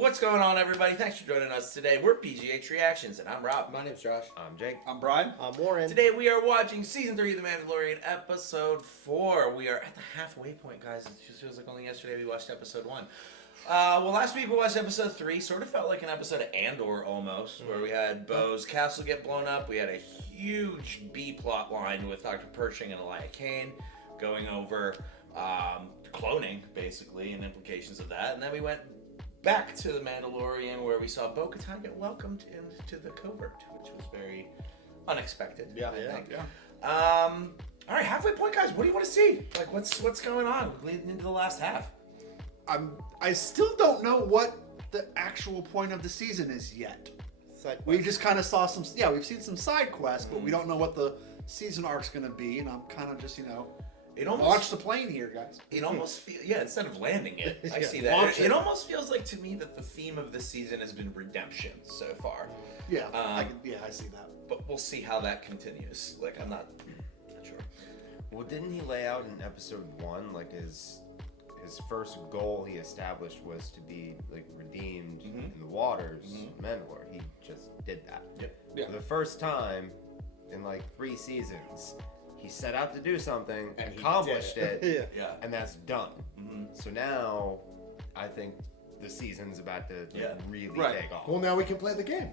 What's going on, everybody? Thanks for joining us today. We're PGH Reactions, and I'm Rob. My name's Josh. I'm Jake. I'm Brian. I'm Warren. Today we are watching Season 3 of The Mandalorian, Episode 4. We are at the halfway point, guys. It just feels like only yesterday we watched Episode 1. Well, last week we watched Episode 3. Sort of felt like an episode of Andor, almost, where we had Bo's castle get blown up. We had a huge B-plot line with Dr. Pershing and Elia Kane going over cloning, basically, and implications of that. And then we went back to The Mandalorian, where we saw Bo-Katan get welcomed into the covert, which was very unexpected. Yeah, I think. Yeah. All right, halfway point, guys. What do you want to see? Like, what's going on leading into the last half? I still don't know what the actual point of the season is yet. We just kind of saw some. Yeah, we've seen some side quests, but we don't know what the season arc's going to be, and I'm kind of just launch the plane here, guys. It almost feels, instead of landing it, I see that. Launch It almost feels like to me that the theme of the season has been redemption so far. Yeah, I see that. But we'll see how that continues. Like, I'm not sure. Well, didn't he lay out in episode 1 like his first goal he established was to be like redeemed in the waters, Mandalore. He just did that. Yep. Yeah. For the first time in like 3 seasons, he set out to do something and accomplished it, Yeah. and that's done. So now, I think the season's about to really take off. Well, now we can play the game.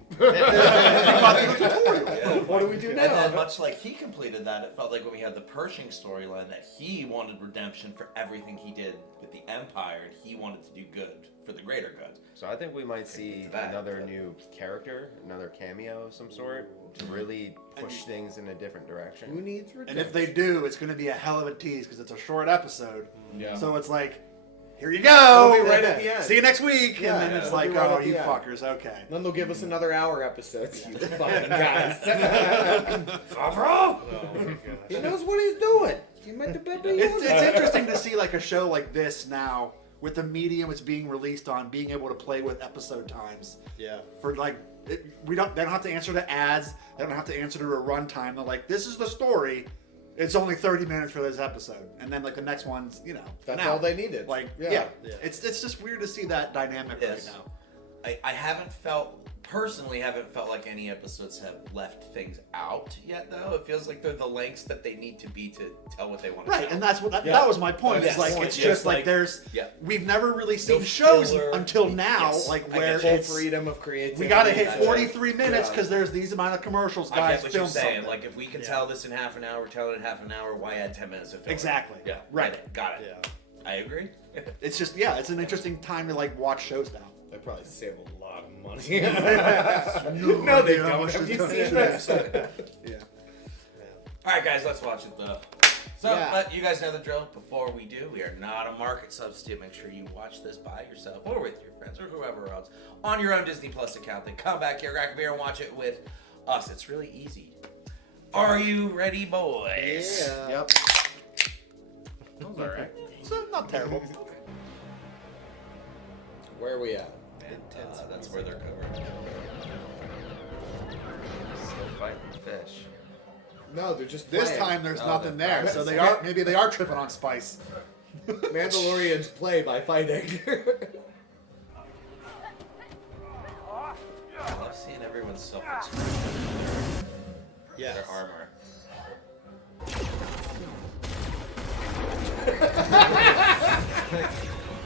What do we do now? And then, much like he completed that, it felt like when we had the Pershing storyline that he wanted redemption for everything he did with the Empire, and he wanted to do good for the greater good. So I think we might see another new character, another cameo of some sort, to really push things in a different direction. Who needs redemption? And if they do, it's going to be a hell of a tease because it's a short episode. Yeah. So it's like, here you go. It'll be right at the end. See you next week. Yeah, and then it's it'll like, be right oh, at the you end. fuckers. Okay. Then they'll give us another hour episode. You fucking guys. Favreau! He knows what he's doing. He meant to bet It's interesting to see like a show like this now with the medium it's being released on, being able to play with episode times. Yeah. For like, they don't have to answer to ads. They don't have to answer to a runtime. They're like, this is the story. It's only 30 minutes for this episode, and then like the next one's, That's all they needed. Like, Yeah. it's just weird to see that dynamic Yes. right now. I personally haven't felt like any episodes have left things out yet, though. It feels like they're the lengths that they need to be to tell what they want to Right, tell. and that's what that was my point. Yes. It's like Point. it's Yes, just like like- there's Yeah. we've never really seen No shows filler. until now, Yes. like I where get Full it's freedom of creativity. we got to hit Yeah. 43 minutes Yeah. because there's these amount of commercials, I guys. get what you're Film saying. something. Like, if we can tell this in half an hour, we're telling it in half an hour, why add 10 minutes of filler? Exactly. Yeah. Right. Got it. Yeah. I agree. It's just it's an interesting time to like watch shows now. They probably save a lot of money. No, they how don't. much Have does you that- seen that? Yeah. All right, guys, let's watch it, though. So, Yeah. but you guys know the drill. Before we do, we are not a market substitute. Make sure you watch this by yourself or with your friends or whoever else on your own Disney Plus account. Then come back here, crack a beer, and watch it with us. It's really easy. Are you ready, boys? Yeah. Yep. That was all right. So not terrible. Where are we at? That's where they're covered. Still fighting fish. No, they're just This playing. time there's nothing they're there, so practicing. maybe they are tripping on spice. Mandalorians play by fighting. I love seeing everyone's self-expression. Yes. Their armor.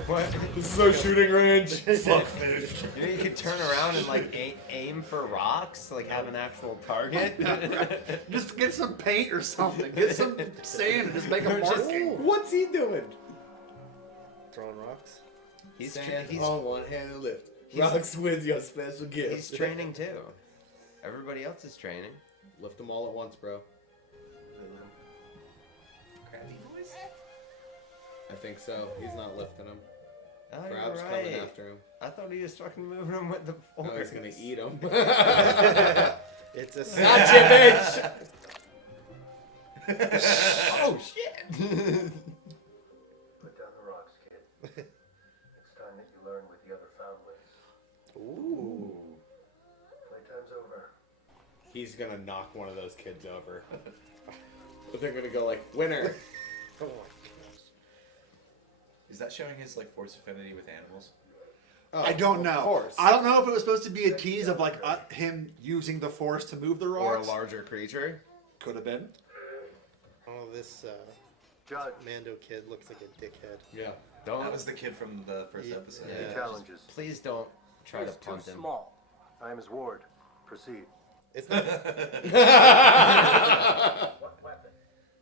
What? This is our shooting range. Fuck fish. You know you could turn around and like aim for rocks, like have an actual target. Just get some paint or something. Get some sand and just make a marking. What's he doing? Throwing rocks. He's Sand on one hand and lift. Rocks with your special gift. he's training too. Everybody else is training. Lift them all at once, bro. Crabby boys? I think so. He's not lifting them. Oh, Crab's you're right. coming after him. I thought he was fucking moving them with the force. No, he's gonna eat them. It's a Gotcha, bitch! Oh shit! Put down the rocks, kid. It's time that you learn with the other Foundlings. Ooh. Playtime's over. He's gonna knock one of those kids over. But they're gonna go like, winner! Is that showing his like force affinity with animals? Oh, I don't know. Of course. I don't know if it was supposed to be a tease of like him using the Force to move the Or a rocks. larger creature. Could have been. Oh, this Judge, Mando kid looks like a dickhead. Yeah. Don't. That was the kid from the first episode. Yeah. he challenges. Please don't try to He's too punt him. small. I am his ward. Proceed. It's not. What weapon?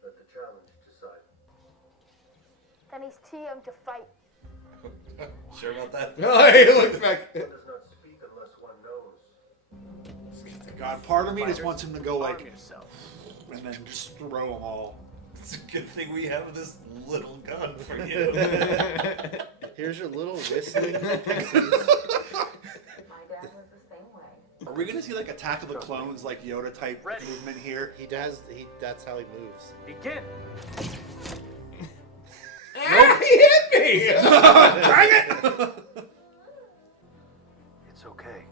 Let the challenge decide. Then he's too young to fight. Sure about that? Oh, he looks back. One does not speak unless one knows. God, part of me just wants him to go Arm like, yourself. and then just throw them all. It's a good thing we have this little gun for you. Here's your little whistling pixies. My dad was the same way. Are we gonna see like Attack of the Clones, like Yoda type movement here? He does. That's how he moves. Begin. Nope, he hit me! Dang it! It's okay.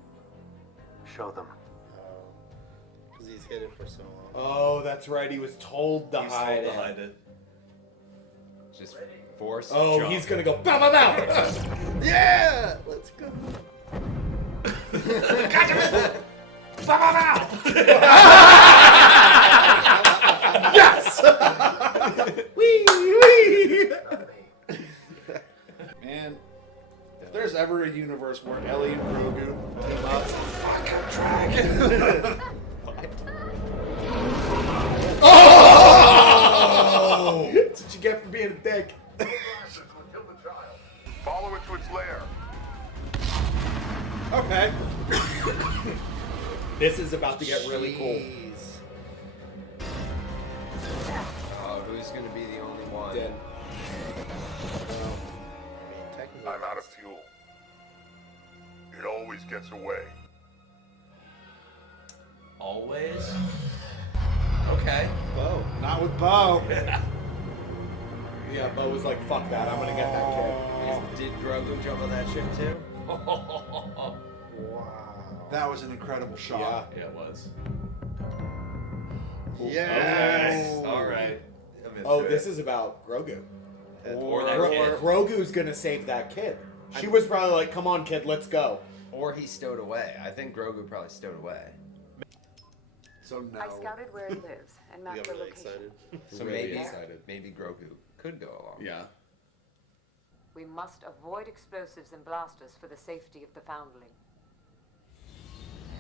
Show them. Because he's hidden for so long. Oh, that's right. He was told to He's hide told it. to hide it. Just force. Oh, jump. he's gonna go bow bow bow. Yeah, let's go. Yes! Wee wee! Man, if there's ever a universe where Ellie and Grogu team up, fucking dragon. Oh! That's what you get for being a dick. Follow it to its lair. Okay. This is about to get really cool. Jeez. Oh, who's gonna be the only one? Dead. I mean, technically. I'm out of fuel. It always gets away. Always? Okay. Whoa. Not with Bo. Yeah, Bo was like, fuck that, I'm gonna get that kid. Did Grogu jump on that ship too? Wow. That was an incredible shot. Yeah. Yeah, it was. Yes. Alright. Oh, this is about Grogu. Or that kid. Grogu's gonna save that kid. She was probably like, come on, kid, let's go. Or he stowed away. I think Grogu probably stowed away. So no. I scouted where it lives and We mapped got the really location. excited. So Really maybe, excited. maybe Grogu could go along. Yeah. We must avoid explosives and blasters for the safety of the Foundling.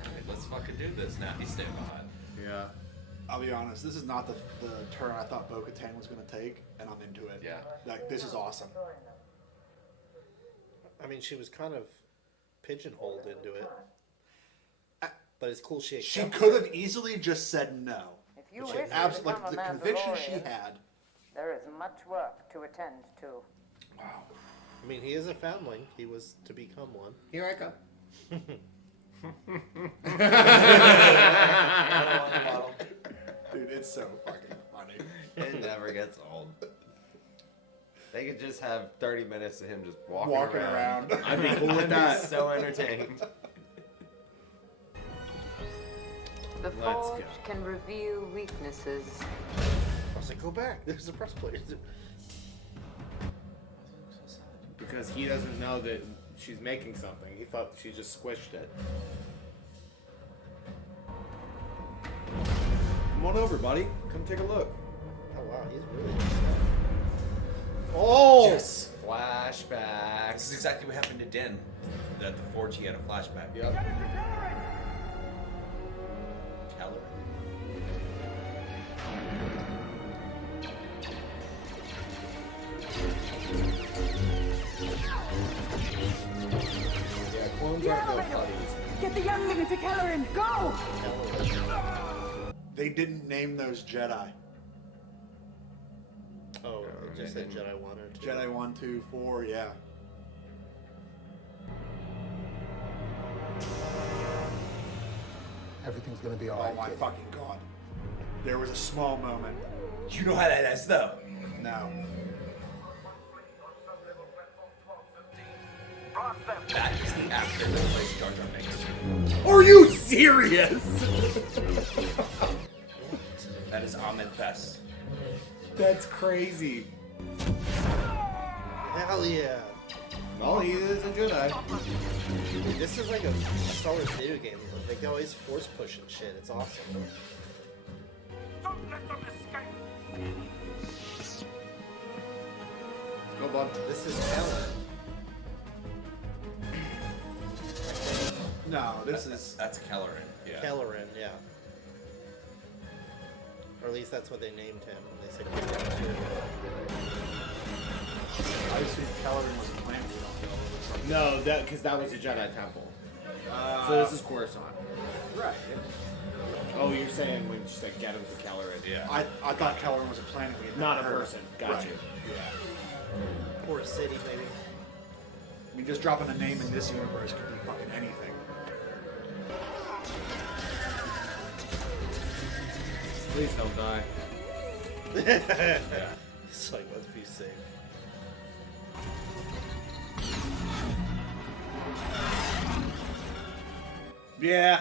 Alright, let's fucking do this now. He's staying behind. Yeah. I'll be honest, this is not the turn I thought Bo-Katan was going to take, and I'm into it. Yeah. Like, this is awesome. I mean, she was kind of pigeonholed into it. But it's cool she She accepted could have easily just said no. If you She wish to absolutely, become like, a the conviction she Mandalorian, had. there is much work to attend to. Wow. I mean, he is a foundling. He was to become one. Here I come. Dude, it's so fucking funny. It never gets old. They could just have 30 minutes of him just walking, Walking around. I'd be cool with I'd be that. so entertained. The Let's Forge go. can reveal weaknesses. I was like, go back. There's a breastplate. Because he doesn't know that she's making something. He thought she just squished it. Come on over, buddy. Come take a look. Oh, wow. He's really upset. Oh! Yes. Flashbacks. This is exactly what happened to Din. At the Forge, he had a flashback. Yep. Calorie. Yeah, clones aren't no putties. Get the youngling into Kellerin. Go! They didn't name those Jedi. Oh, it just said Jedi 1 or 2. Jedi 1, 2, 4, yeah. Everything's gonna be Oh alright. my fucking god. There was a small moment. You know how that is, though. No. That is the actor that plays Jar Jar Binks. Are you serious? That is Ahmed Best. That's crazy. Hell yeah. Well, he is a Jedi. Dude, this is like a Star Wars video game. Like they always force push and shit. It's awesome. Don't let them escape. Go, bud. This is Helen. No, this is. That's Kelleran. Yeah. Kelleran, yeah. Or at least that's what they named him. They said I assume Kelleran was a planet we don't know. No, because that was a Jedi temple. So this is Coruscant. Right. Oh, you're saying when you said get him to Kelleran. Yeah. I thought Kelleran was a planet we had Not a never heard of. person. Got Right. you. or a city, maybe. I mean, just dropping a name in this universe could be fucking anything. Please don't die. It's like, let's be safe. Yeah.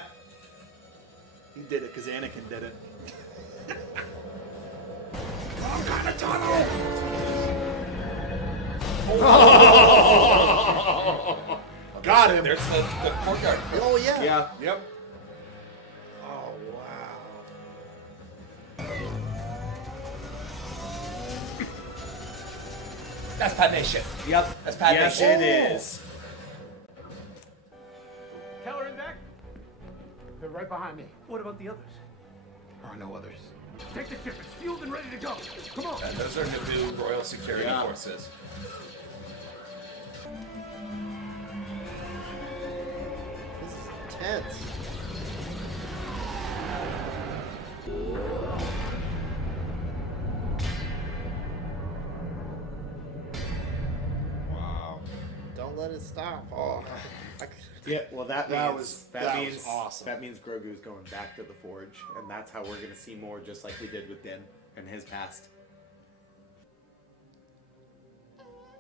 He did it because Anakin did it. Wrong kind of tunnel! Got him! There's the courtyard. Oh, yeah. Yeah. Yep. Oh, wow. That's Padme shit. Yep. That's Padme Yes, shit. it is. Kelleran back? They're right behind me. What about the others? There are no others. Take the ship. It's fueled and ready to go. Come on. Those are Naboo Royal Security Yeah. Forces. This is intense. Wow. Don't let it stop. Oh. Yeah, well that That means was means awesome. That means Grogu's going back to the Forge, and that's how we're gonna see more, just like we did with Din and his past.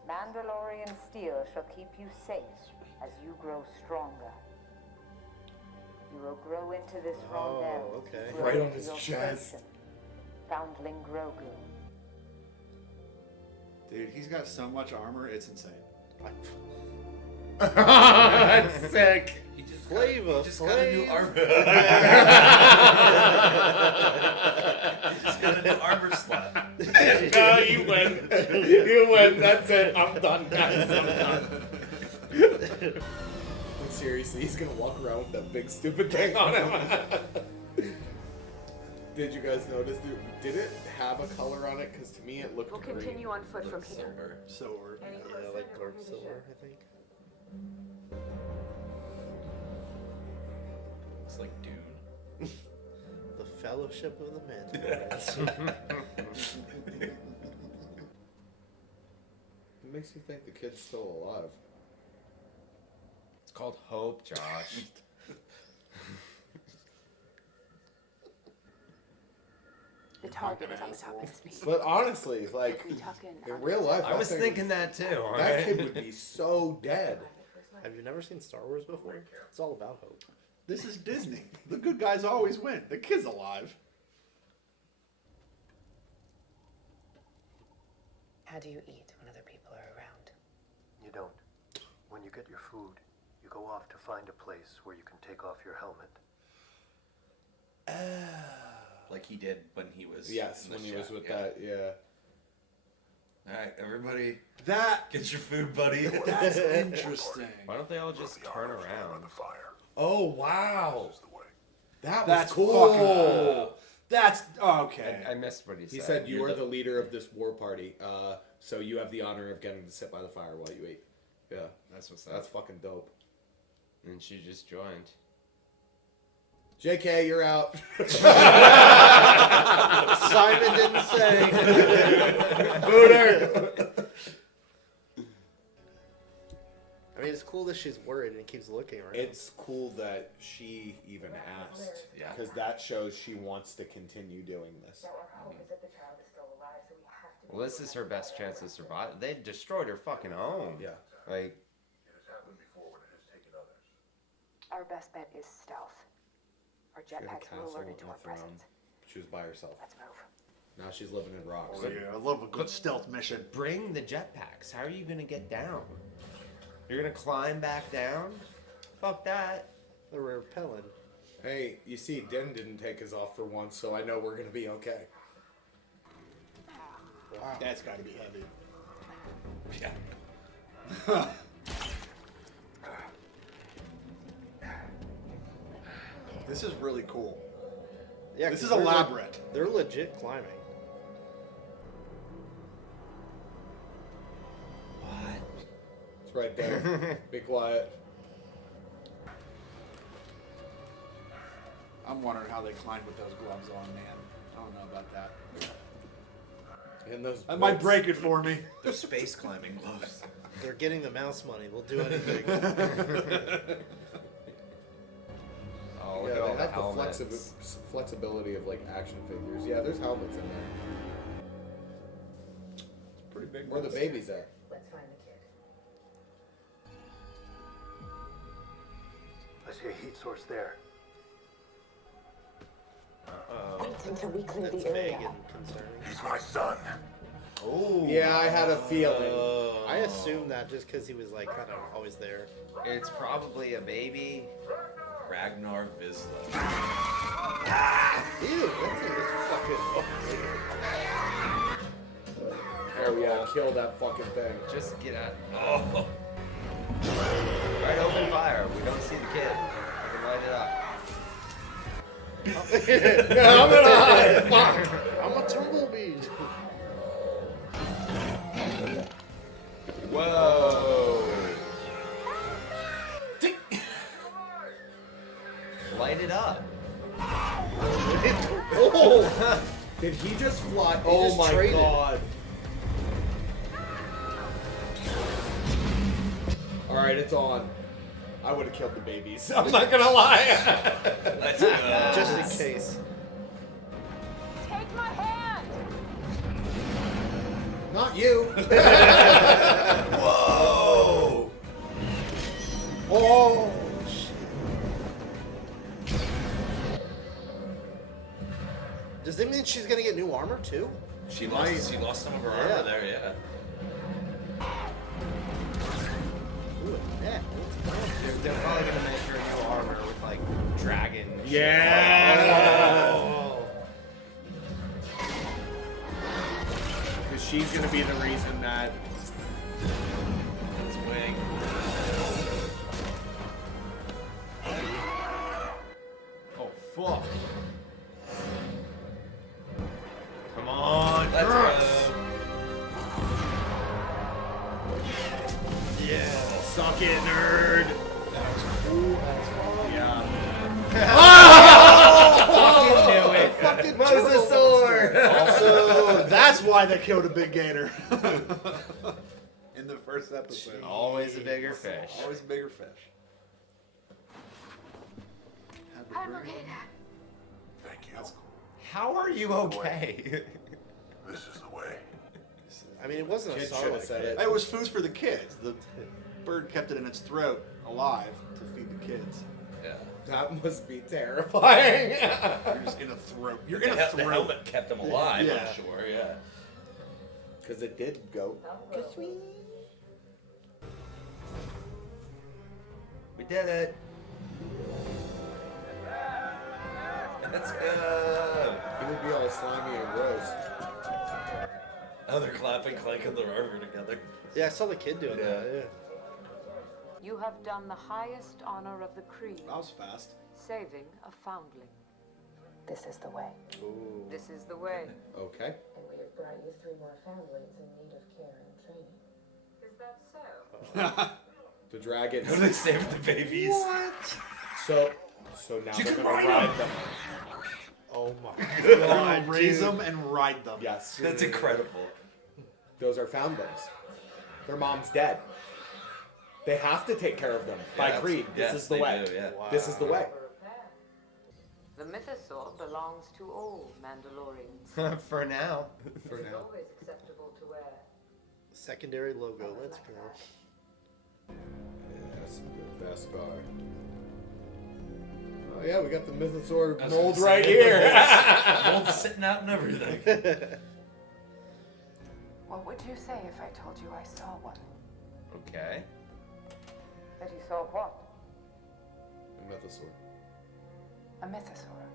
Mandalorian steel shall keep you safe as you grow stronger. You will grow into this rondel. Oh, okay. grow Right on into his your chest. station. Foundling Grogu. Dude, he's got so much armor, it's insane. That's sick. He just Flavor got a new Flav. armor. He just got a new armor slot. No, you win. You win. That's it. I'm done, guys. I'm done. Seriously, he's gonna walk around with that big stupid thing on him. Did you guys notice? Did it have a color on it? Because to me, it looked We'll green. continue on foot from here. Silver. Silver. Yeah, like dark silver, I think. It's like Dune. The Fellowship of the Mandalorians. It makes me think the kid's still alive. It's called Hope, Josh. The target is on the top of his feet. But honestly, like We tuck in. in real life, I was think thinking that too. that Alright? kid would be so dead. Have you never seen Star Wars before? It's all about hope. This is Disney. The good guys always win. The kid's alive. How do you eat when other people are around? You don't. When you get your food, you go off to find a place where you can take off your helmet. Like he did when he was. Yes, in the when he was shop, with yeah. that, yeah. Alright, everybody, That get your food, buddy. that's interesting. Why don't they all just turn around? The fire. Oh wow, Is the way. that was That's cool. fucking. That's okay. I missed what he said. He said you You're are the- the leader of this war party, so you have the honor of getting to sit by the fire while you eat. Yeah, That's what's that's up. fucking dope. And she just joined. JK, you're out. Simon didn't say. Booter. I mean, it's cool that she's worried and keeps looking around. It's cool that she even asked, Yeah. because that shows she wants to continue doing this. Our hope is that the child is still alive, so we have to. Well, this is her best chance to survive. They destroyed her fucking home. Yeah. Like, It has happened before when it has taken others. Our best bet is stealth. Our had a jetpacks will castle alert into on our the throne. presence. She was by herself. Let's move. Now she's living in rocks. Oh, yeah, I love a good stealth mission. bring the jetpacks. How are you gonna get down? You're gonna climb back down? Fuck that. They're repelling. Hey, you see, Din didn't take his off for once, so I know we're gonna be okay. Wow. That's got to be heavy. Yeah. This is really cool. Yeah, This 'cause is they're elaborate. They're legit climbing. What? It's right there. Be quiet. I'm wondering how they climbed with those gloves on, man. I don't know about that. And those That might boots. break it for me. They're space climbing gloves. They're getting the mouse money. They'll do anything. Oh, look Yeah, at all they the have the helmets. flexibility of like action figures. Yeah, there's helmets in there. It's pretty big. Where are the babies at? Let's find the kid. I see a heat source there. Wait until we clear That's the vague area. and concerning. He's my son. Oh. Yeah, I had a feeling. I assumed that just because he was like kind of always there. It's probably a baby. Ragnar Vizsla. Ew, that's fucking ugly. Oh yeah, kill that fucking thing. Just get out. Oh. Right, open fire. We don't see the kid. I can light it up. Yeah, I'm gonna hide. Fuck. I'm a tumbleweed. Whoa. Light it up. Oh! Did he just fly? Oh just my traded. god. Alright, it's on. I would have killed the babies. I'm not gonna lie. Let's go. Just in case. Take my hand! Not you. Whoa! Oh! Does that mean she's gonna get new armor too? She lost some of her Yeah. armor there, yeah. Ooh, yeah. They're probably gonna make her new armor with like dragon. shit. Yeah! Oh. Because she's gonna be the reason that. It's wing. Oh, fuck. Come on, Let's girls. go. Yeah. Suck it, nerd. Yeah. Fucking knew it. Fucking Mosasaur. Also, that's why they killed a big gator. In the first episode. Always a bigger fish. Always a bigger fish. I'm okay. Thank you. How are you okay? This is the way. I mean, it wasn't a Kid song shoulda like said that. it. It was food for the kids. The bird kept it in its throat alive to feed the kids. Yeah. That must be terrifying. You're just in a throat. You're in a The throat. helmet kept him alive, Yeah. I'm sure, yeah. Because it did go. We did it. Let's go. He would be all slimy and gross. Oh, they're clapping, clanking their armor together. Yeah, I saw the kid doing Yeah. that. Yeah. You have done the highest honor of the creed, That was fast. saving a foundling. This is the way. Ooh. This is the way. Okay. And we have brought you 3 more foundlings in need of care and training. Is that so? The dragons. Are they saving the babies? So now You they're can gonna ride ride them. them. Oh my You're gonna god. raise dude. them and ride them. Yes. That's incredible. Those are foundlings. Their mom's dead. They have to take care of them by Yes, creed. This yes, is the they way. do, yeah. This is the way. The mythosaur belongs to all Mandalorians. For now. For It's now. always acceptable to wear. Secondary logo. Let's go. Yes, the best car. Oh yeah, we got the mythosaur I was mold gonna right say, here. Mold sitting out and everything. What would you say if I told you I saw one? Okay. That you saw what? A mythosaur. A mythosaur.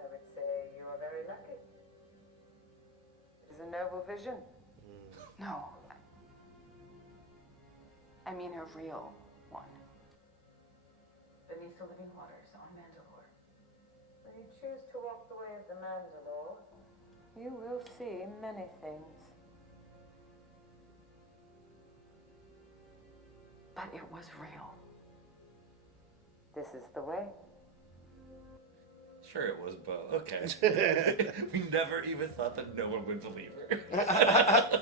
I would say you are very lucky. It is a noble vision. No. I mean a real one. Beneath the living waters on Mandalore. When you choose to walk the way of the Mandalore, you will see many things. But it was real. This is the way. Sure it was, Bo. Okay. We never even thought that no one would believe her.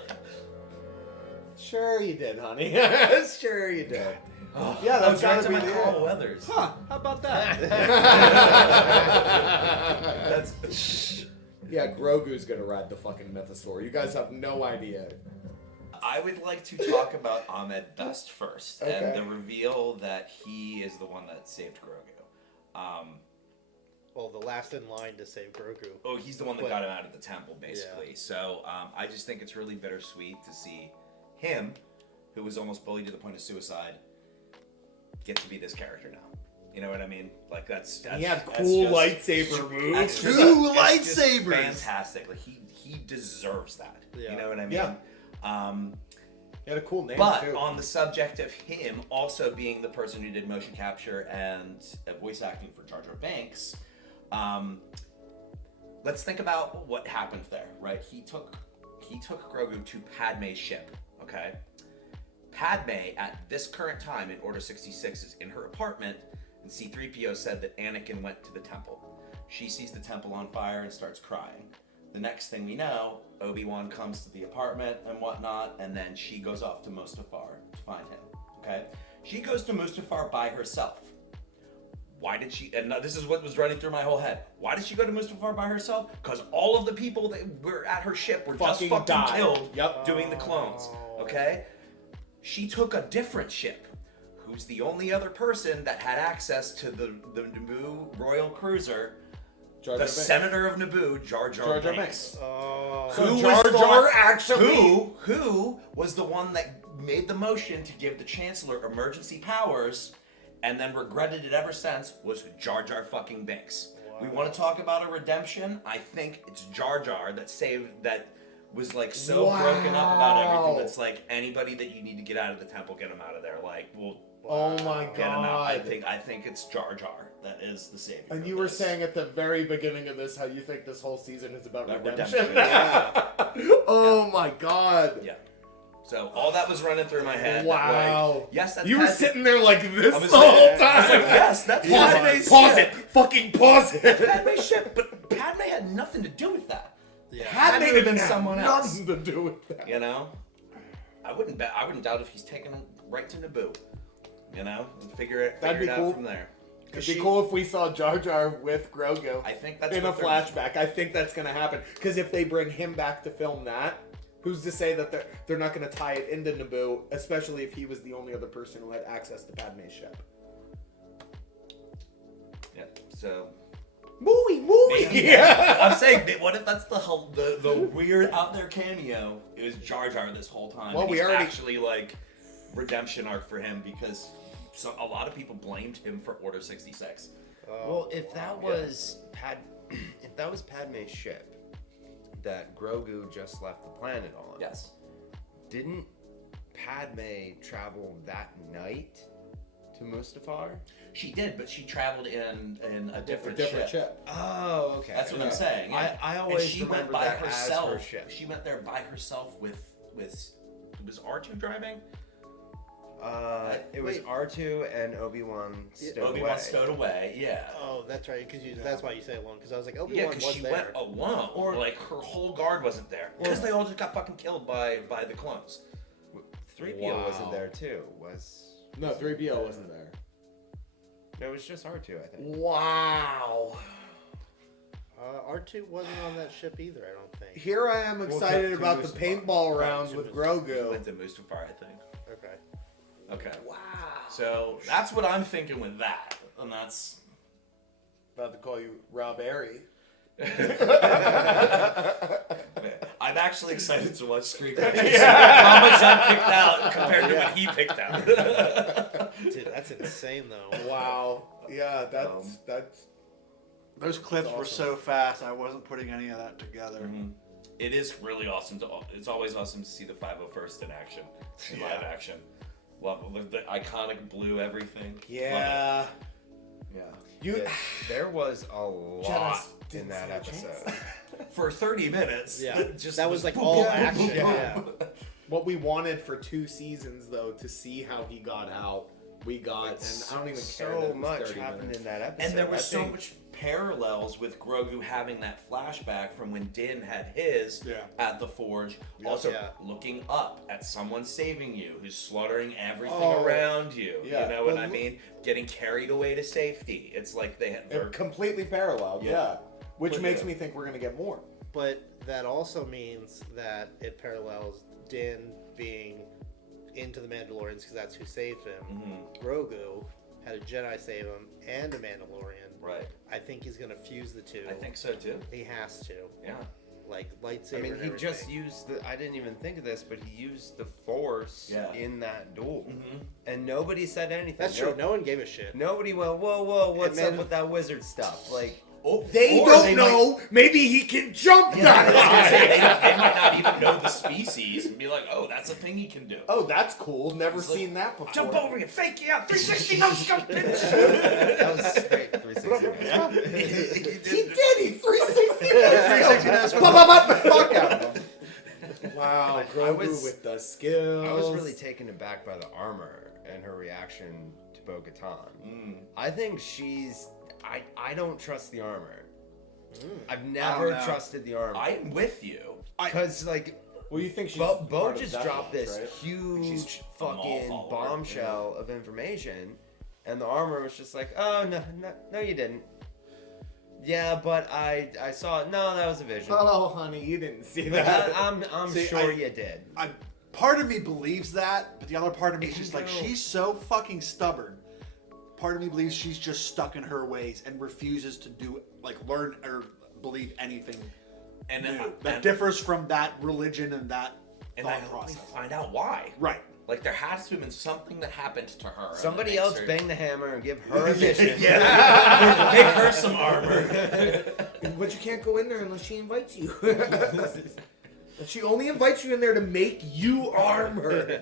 Sure you did, honey. Sure you did. Oh, Yeah, that's right gotta to be my the Carl end. Weathers. Huh? How about that? That's. Yeah, Grogu's gonna ride the fucking mythosaur. You guys have no idea. I would like to talk about Ahmed Best first, Okay. and the reveal that he is the one that saved Grogu. Well, the last in line to save Grogu. Oh, he's the one that But- got him out of the temple, basically. Yeah. So I just think it's really bittersweet to see him, who was almost bullied to the point of suicide, get to be this character now. You know what I mean? Like that's He had that's cool just- lightsaber moves. that's just- Two that's just lightsabers! fantastic. Like he deserves that. Yeah. You know what I mean? Yeah. He had a cool name But too. on the subject of him also being the person who did motion capture and voice acting for Jar Jar Binks, let's think about what happened there, right? He took Grogu to Padme's ship, okay? Padme, at this current time in Order 66, is in her apartment, and C-3PO said that Anakin went to the temple. She sees the temple on fire and starts crying. The next thing we know, Obi-Wan comes to the apartment and whatnot, and then she goes off to Mustafar to find him, okay? She goes to Mustafar by herself. Why did she, and this is what was running through my whole head. Why did she go to Mustafar by herself? Because all of the people that were at her ship were just fucking died. killed Yep. doing the clones, okay? She took a different ship. Who's the only other person that had access to the Naboo Royal Cruiser? Jar Jar The Binks. Senator of Naboo, Jar Jar Jar Jar Binks. Binks. Oh. So Who Jar was Jar the- actually who was the one that made the motion to give the Chancellor emergency powers and then regretted it ever since was Jar Jar fucking Binks. We want to talk about a redemption. I think it's Jar Jar that was like so broken up about everything. That's like anybody that you need to get out of the temple, get him out of there. Like we'll Oh my get him out. I god. think it's Jar Jar that is the savior. And of you were this. saying at the very beginning of this how you think this whole season is about About redemption. redemption, Oh my god. Yeah. So all that was running through my head. Wow. Like, yes, that's You were Padme. sitting there like this I the was whole like, time. yes, that's Pause Padme's it. Pause ship. it. Fucking pause it. Padme's ship, but Padme had nothing to do with that. Yeah. Padme would have been didn't have someone else. Nothing to do with that. You know, I wouldn't doubt if he's taken him right to Naboo. You know, and figure That'd it be out cool. from there. It'd be cool if we saw Jar Jar with Grogu I think that's in a what they're- flashback. I think that's gonna happen because if they bring him back to film that, who's to say that they're not gonna tie it into Naboo, especially if he was the only other person who had access to Padme's ship. Yeah. So. Mooey. Yeah. I'm saying, what if that's the weird out there cameo? It was Jar Jar this whole time. Well, and we he's already- actually like redemption arc for him because a lot of people blamed him for Order 66. Well, if that was if that was Padme's ship that Grogu just left the planet on, Yes. didn't Padme travel that night to Mustafar? She did, but she traveled in a different, ship. Oh, okay. That's what Yeah. I'm saying. Yeah. I And always she went remembered by that herself. as her ship. She went there by herself with was R2 driving? It was Wait. R2 and Obi-Wan stowed Obi-Wan away. stowed away. Yeah. Oh, that's right. Because that's why you say alone. Because I was like, Yeah, Obi-Wan because was she there. went alone. Or- like her whole guard wasn't there because they all just got fucking killed by the clones. 3PO Wow. wasn't there too. No, 3PO wasn't there. No, it was just R2, I think. Wow. R2 wasn't on that ship either, I don't think. Here I am excited to about the Mustafar. paintball rounds He with went Grogu. to Mustafar, I think. Okay. Okay. Wow. So that's what I'm thinking with that, and that's About to call you Rob Airy. I'm actually excited to watch Screen Crush. How much I picked out compared to what he picked out. Dude, that's insane though. Wow. Yeah, that's Those clips were awesome. so fast. I wasn't putting any of that together. Mm-hmm. It is really awesome it's always awesome to see the 501st in action, in live action. Love the iconic blue everything. yeah. Yeah. There was a lot in that episode. For 30 minutes. Yeah. Just That was like all action. Yeah. What we wanted for 2 seasons, though, to see how he got out, we got, and I don't even care that So it was much 30 happened minutes. in that episode. And there was I so think- much parallels with Grogu having that flashback from when Din had his at the Forge. Also, looking up at someone saving you, who's slaughtering everything around you. Yeah. You know what I mean? Getting carried away to safety. It's like they're completely parallel, which makes me think we're going to get more. But that also means that it parallels Din being into the Mandalorians because that's who saved him. Grogu had a Jedi save him and a Mandalorian. Right. I think he's gonna fuse the two. I think so too. He has to. Yeah. Like lightsaber. I mean, and he everything. just used the. I didn't even think of this, but he used the Force in that duel, and nobody said anything. That's true. No one gave a shit. Nobody went, whoa, what's up with that wizard stuff? Like, They don't know. Maybe he can jump that high. They might not even know the species and be like, oh, that's a thing he can do. Oh, that's cool. Never seen that before. Jump over you, fake you out, 360 no scope, bitch. that was great. 360. He did. He 360. 360 knows Fuck out of him. Wow, Grogu with the skills. I was really taken aback by the armor and her reaction to Bo-Katan. I think she's. I don't trust the armor. I've never trusted the armor. I'm with you. Because, like, well, you think she's Bo part of just that dropped launch, this right? huge a mall fucking follower. bombshell of information, and the armor was just like, oh, no, you didn't. Yeah, but I saw it. No, that was a vision. Oh, honey, you didn't see that. I'm See, sure you did. Part of me believes that, but the other part of me is just like, No. she's so fucking stubborn. Part of me believes she's just stuck in her ways and refuses to learn or believe anything And new that differs from that religion and that I thought hope we process. find out why. Right. Like there has to have been something that happened to her. Somebody else bang the hammer and give her a vision. Make her some armor. But you can't go in there unless she invites you. And she only invites you in there to make you armor.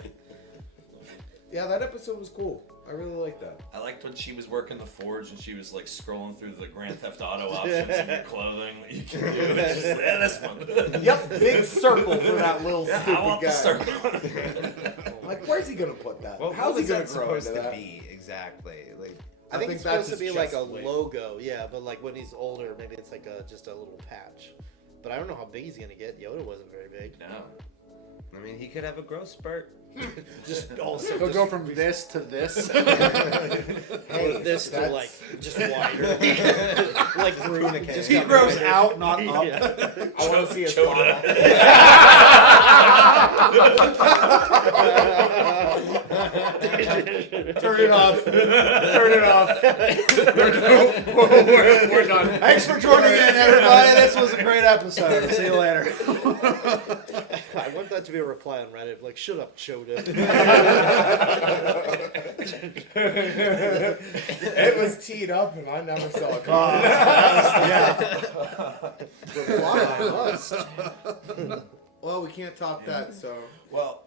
Yeah, that episode was cool. I really liked that. I liked when she was working the Forge and she was like scrolling through the Grand Theft Auto options in your clothing. What you can do. It's just, this one. Yep, big circle for that little stupid I want guy. the circle. Like, where's he gonna put that? Well, How's what he gonna was that grow supposed into to that? be exactly? Like, I think it's that's supposed to his be like a chest plate. logo, yeah, but like when he's older, maybe it's like just a little patch. But I don't know how big he's gonna get. Yoda wasn't very big. No. I mean, he could have a growth spurt. Just also He'll go from this to this. hey, this to that's- like just wider, like Rune Just he grows out, not up. Yeah. I want to see his Choda. Turn it off. Turn it off. We're done. Thanks for joining in, everybody. This was a great episode. See you later. I want that to be a reply on Reddit, like "Shut up, Choda." It was teed up and I never saw it coming. Reply must. Well, we can't top that, so. Well,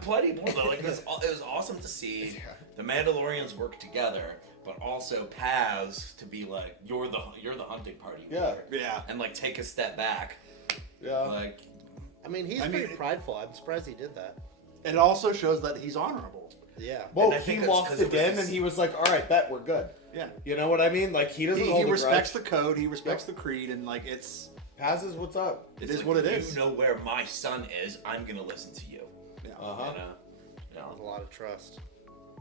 plenty more though. Like it was awesome to see the Mandalorians work together, but also Paz to be like, you're the hunting party. Yeah. Yeah. And like take a step back. Yeah. Like, I mean, he's pretty prideful. I'm surprised he did that. It also shows that he's honorable. Yeah. Well, And I he think that's walked 'cause the it was den this- and he was like, all right, bet we're good. Yeah. You know what I mean? Like, he doesn't He hold a respects grudge. the code. He respects the creed, and like it's Paz is what's up. it it's is like, what it is. You know where my son is. I'm gonna listen to you. Yeah. Uh-huh. You know? With a lot of trust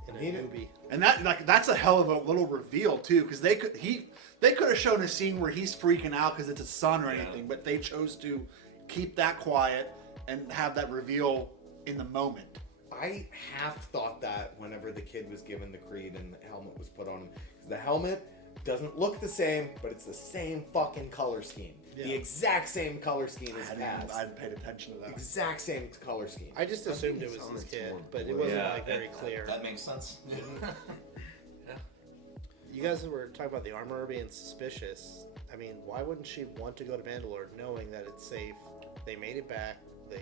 in a He- newbie. And that's a hell of a little reveal too, because they could have shown a scene where he's freaking out because it's his son or anything, but they chose to keep that quiet and have that reveal in the moment. I half thought that whenever the kid was given the creed and the helmet was put on him. The helmet doesn't look the same, but it's the same fucking color scheme. Yeah. The exact same color scheme as I Paz. hadn't paid attention to that. Exact same color scheme. I just assumed it was his kid, but it wasn't like very clear. That makes sense. You guys were talking about the armor being suspicious. I mean, why wouldn't she want to go to Mandalore knowing that it's safe? They made it back. The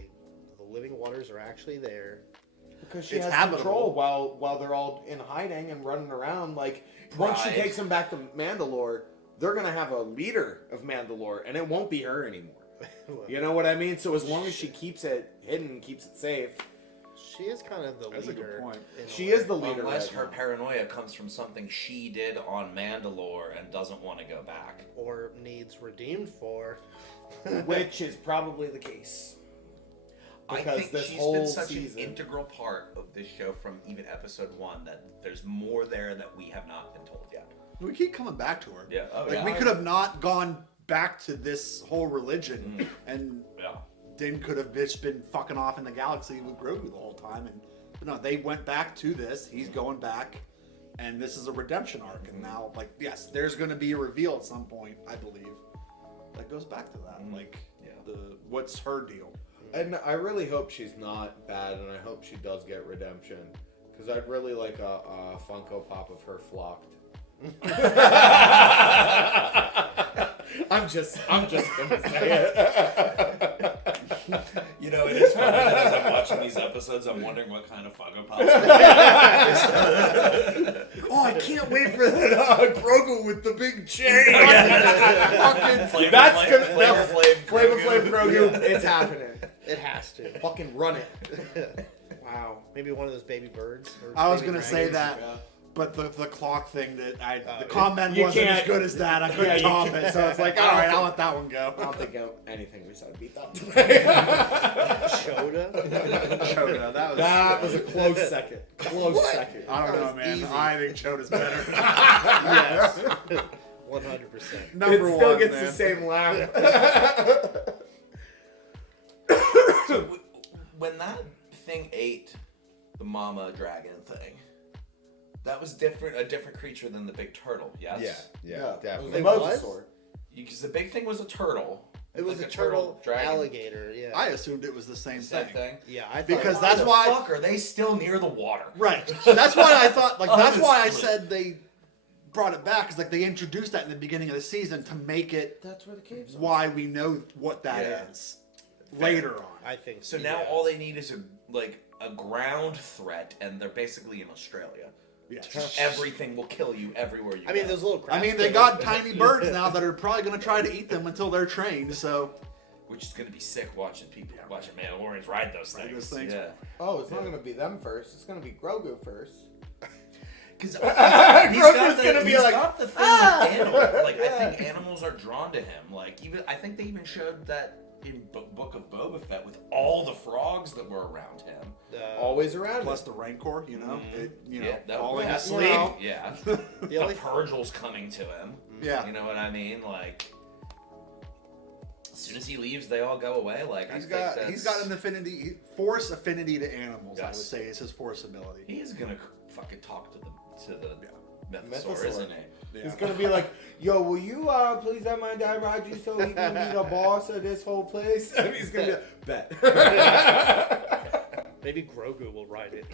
living waters are actually there. Because she It's has habitable. control while they're all in hiding and running around. Like, once she Pride. takes them back to Mandalore, they're going to have a leader of Mandalore, and it won't be her anymore. You know what I mean? So as long as she keeps it hidden, keeps it safe. She is kind of the That's a good leader. point. in a She way. is the leader. Unless right her now. paranoia comes from something she did on Mandalore and doesn't want to go back. Or needs redeemed for. Which is probably the case. I Because think this she's whole been such season- an integral part of this show from even episode 1 that there's more there that we have not been told yet. We keep coming back to her. Yeah. Oh, Like yeah. we could have not gone back to this whole religion, and Yeah. Din could have just been fucking off in the galaxy with Grogu the whole time. And but no, they went back to this. He's going back, and this is a redemption arc. And now, like, yes, there's going to be a reveal at some point, I believe, that goes back to that. Like, what's her deal? And I really hope she's not bad, and I hope she does get redemption. Because I'd really like a Funko Pop of her flocked. I'm just gonna say it. You know, it is funny that as I'm watching these episodes, I'm wondering what kind of Funko Pops. Oh, I can't wait for that Grogu with the big chain. Flavor That's Flav- gonna Flavor Flav Flavor Grogu. Flav Grogu. It's happening. It has to. Fucking run it. Wow. Maybe one of those baby birds. Or I was baby going to say dragons. that, but the clock thing that the comment you wasn't as can't- good as that. I couldn't Yeah, you top can't- it, so it's like, all right, I'll let that one go. I don't think anything we said beat that today. Choda? Choda, That was a close second. Close second. I don't That know, was man. easy. I think Choda's better. Yes. 100%. Number it still one, gets man. the same laugh. So, when that thing ate the mama dragon thing, that was a different creature than the big turtle, yes? Yeah, definitely. The It was? mosasaur. Because the big thing was a turtle. It was Like a turtle dragon. alligator, yeah. I assumed it was the same Same thing. thing. Yeah, I thought Because Why that's the why- fuck are they still near the water? Right. That's why I thought, like, that's why I Honestly. said they brought it back, because, like, they introduced that in the beginning of the season to make it That's where the caves are. why we know what that is later on. I think So now all they need is a ground threat, and they're basically in Australia. Yeah. Everything will kill you everywhere you go. I mean, those little I crabs. mean, they killed got us. tiny birds now that are probably going to try to eat them until they're trained, so... Which is going to be sick watching watching Mandalorians ride those Ride things. those things. Yeah. Oh, it's not gonna be them first. It's gonna be Grogu first. Because Grogu's gonna be like, got the thing with animals. Like, I think animals are drawn to him. Like, I think they even showed that in Book of Boba Fett with all the frogs that were around him. Always around. Plus the Rancor, you know, that falling was asleep. Yeah. The only Purgil's coming to him. Yeah. You know what I mean? Like, as soon as he leaves, they all go away. Like, He's got an affinity, force affinity to animals. I would Yes. say is his force ability. He is gonna fucking talk to the Mythosaur, Mythosaur. isn't he? Yeah. He's gonna be like, "Yo, will you please have my dad ride you so he can be the boss of this whole place?" I mean, he's gonna be like, "Bet." Maybe Grogu will ride it.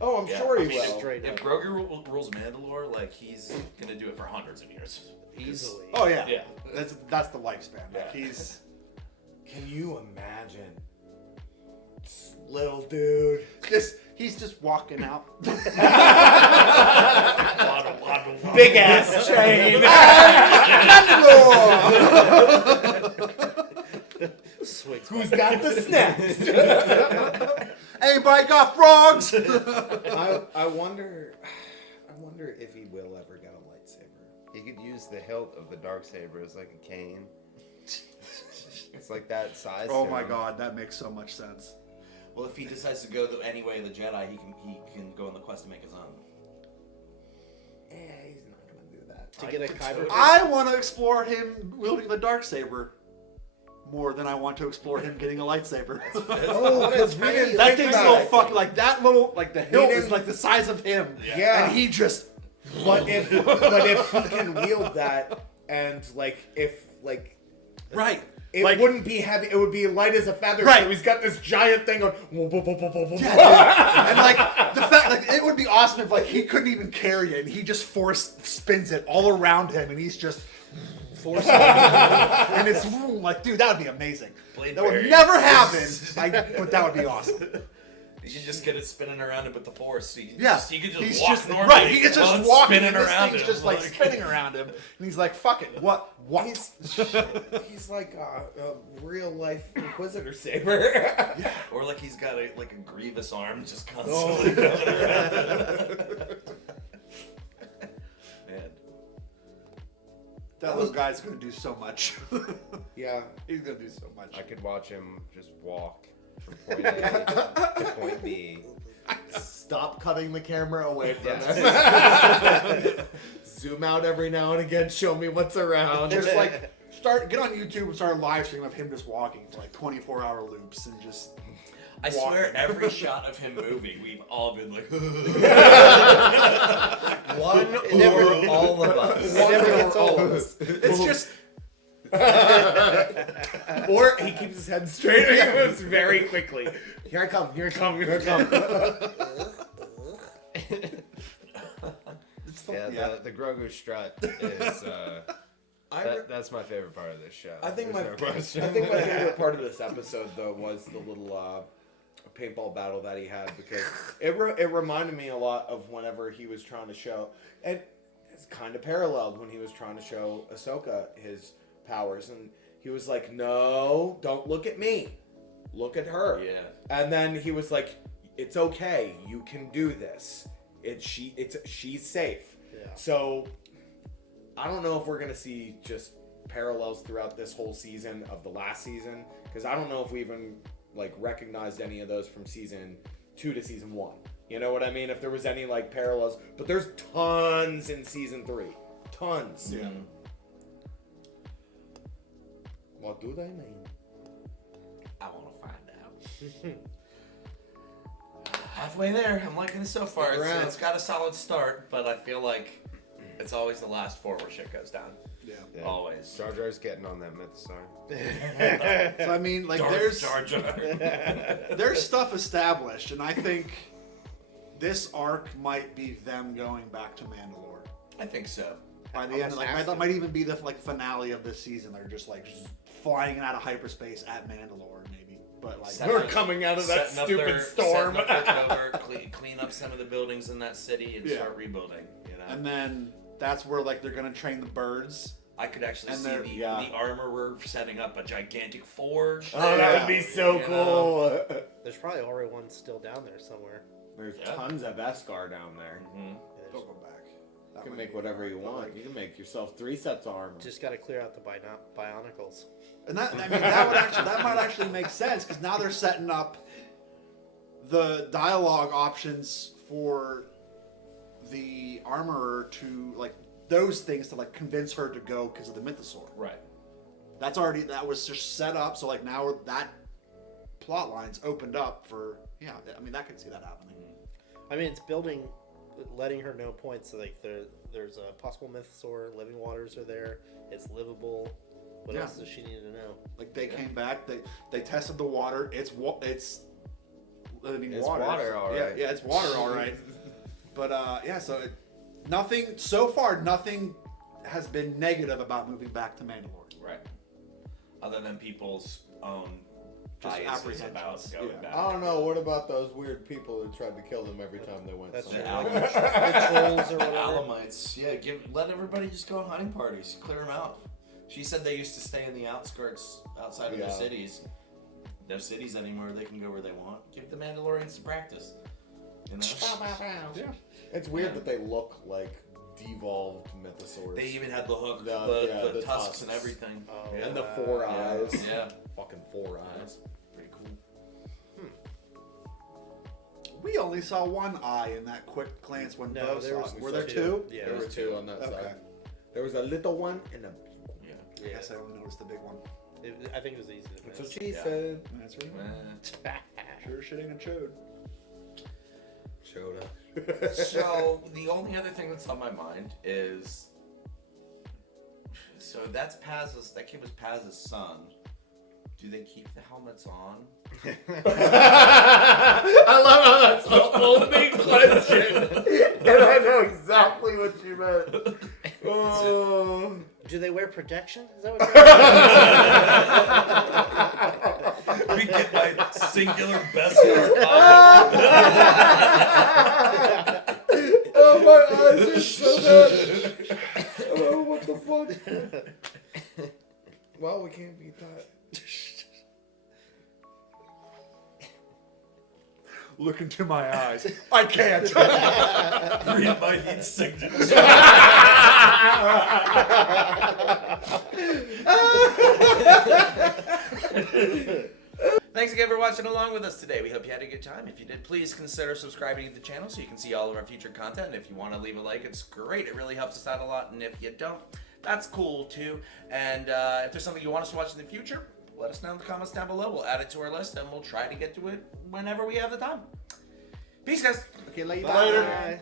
Oh, I'm Yeah, sure he I mean, will. Straight If up. Grogu rules Mandalore, like, he's gonna do it for hundreds of years. Easily. Oh yeah, Yeah. That's the lifespan. Like, Yeah. he's Can you imagine, little dude? he's just walking out. Big ass chain. Swings Who's back. got the snaps? Anybody got frogs? I wonder if he will ever get a lightsaber. He could use the hilt of the darksaber as like a cane. It's like that size. Oh to my him. god, that makes so much sense. Well, if he decides to go any way of the Jedi, he can go on the quest to make his own. Yeah, he's not gonna do that. To get a Kyber. I want to explore him wielding the darksaber more than I want to explore him getting a lightsaber. Oh, because we didn't That think thing's a about little it. fucking like that little like the hilt is didn't- like the size of him. Yeah. And he just But if he can wield that, and Right. it Like- wouldn't be heavy. It would be light as a feather. Right. So he's got this giant thing on. And like the fact, like it would be awesome if like he couldn't even carry it, and he just force spins it all around him, and he's just force and it's like, dude, that would be amazing. Blade That would barrier. never happen, but that would be awesome. You should just get it spinning around it with the force. So you Yeah, he could just he's walk just normally. right. He gets while just it's walking, spinning and this around thing's him. just like spinning around him, and he's like, "Fuck it, what?" He's like a real life Inquisitor saber. Or like he's got a Grievous arm just constantly going around. Man. That little guy's gonna do so much. Yeah, He's gonna do so much. I could watch him just walk from point A to point B. stop cutting the camera away from Yes. us. Zoom out every now and again. Show me what's around. Just like get on YouTube and start a live stream of him just walking for like 24-hour loops and just. I swear, every shot of him moving, we've all been like, One or all of us. It never gets old. It's just. Or he keeps his head straight and he moves very quickly. Here I come, here I come, here I come. Yeah, the Grogu strut is. That's my favorite part of this show. I think There's my no question. favorite part of this episode though was the little paintball battle that he had, because it reminded me a lot of whenever he was trying to show, and it's kind of paralleled when he was trying to show Ahsoka his powers, and he was like, "No, don't look at me, look at her." yeah. And then he was like, "It's okay, you can do this. She's safe." Yeah. So I don't know if we're gonna see just parallels throughout this whole season of the last season, because I don't know if we even recognized any of those from season 2 to season 1. You know what I mean? If there was any parallels, but there's tons in season 3, tons. Yeah. What do they mean? I want to find out. Halfway there. I'm liking it so far. It's got a solid start, but I feel like it's always the last 4 where shit goes down. Yeah. Always. Jar Jar's getting on that mythosaur. So I mean, like, Darth Jar Jar. there's stuff established, and I think this arc might be them going back to Mandalore. I think so. By the end, that might even be the finale of this season. They're just just flying out of hyperspace at Mandalore, maybe. But We're coming out of that stupid storm. Setting up their cover, clean up some of the buildings in that city and start rebuilding. You know. and then that's where they're gonna train the birds. I could actually and see the armorer setting up a gigantic forge. Oh, that would be so cool. There's probably already one still down there somewhere. There's tons of Beskar down there. Mm-hmm. Don't go back. You can make whatever you want. You can make yourself 3 sets of armor. Just got to clear out the bionicles. And that might actually make sense, because now they're setting up the dialogue options for the armorer to those things to convince her to go because of the mythosaur. Right. That was just set up, so now that plot line's opened up for I mean, I could see that happening. I mean, it's letting her know points. So, there's a possible mythosaur. Living waters are there. It's livable. What else does she need to know? They came back. They tested the water. It's living water. Water, all right. Yeah, it's water, all right. But so nothing so far. Nothing has been negative about moving back to Mandalore. Right. Other than people's own Just biases apprehensions. about going back. I don't know. What about those weird people who tried to kill them every time they went That's somewhere? the trolls or whatever. Alamites. Yeah, let everybody just go on hunting parties. Clear them out. She said they used to stay in the outskirts outside of their cities. No cities anymore. They can go where they want. Give the Mandalorians some practice. You know? Yeah. It's weird that they look like devolved mythosaurs. They even had the hook, The the tusks tusks. and everything. Oh, Yeah. And the 4 eyes. Yeah. Fucking 4 eyes. Pretty cool. We only saw one eye in that quick glance when No, Bo there saw was it. Were there 2? Yeah, There were 2 on that Okay. side. There was a little one and a big one. I guess I only noticed the big one. I think it was easy to That's miss. what she Yeah. said. That's right. Eh. Sure shit ain't a chode. showed up. So the only other thing that's on my mind is, so that kid was Paz's son. Do they keep the helmets on? I love how that's the only question, and I know exactly what you meant. Oh. Do they wear protection? Is that what We get my singular best Oh, my eyes are so bad. Oh, what the fuck? Well, we can't beat that. Look into my eyes. I can't. Read my heat signature. Thanks again for watching along with us today. We hope you had a good time. If you did, please consider subscribing to the channel so you can see all of our future content. And if you want to leave a like, it's great. It really helps us out a lot. And if you don't, that's cool too. And if there's something you want us to watch in the future, let us know in the comments down below. We'll add it to our list and we'll try to get to it whenever we have the time. Peace, guys. Okay, later. Bye.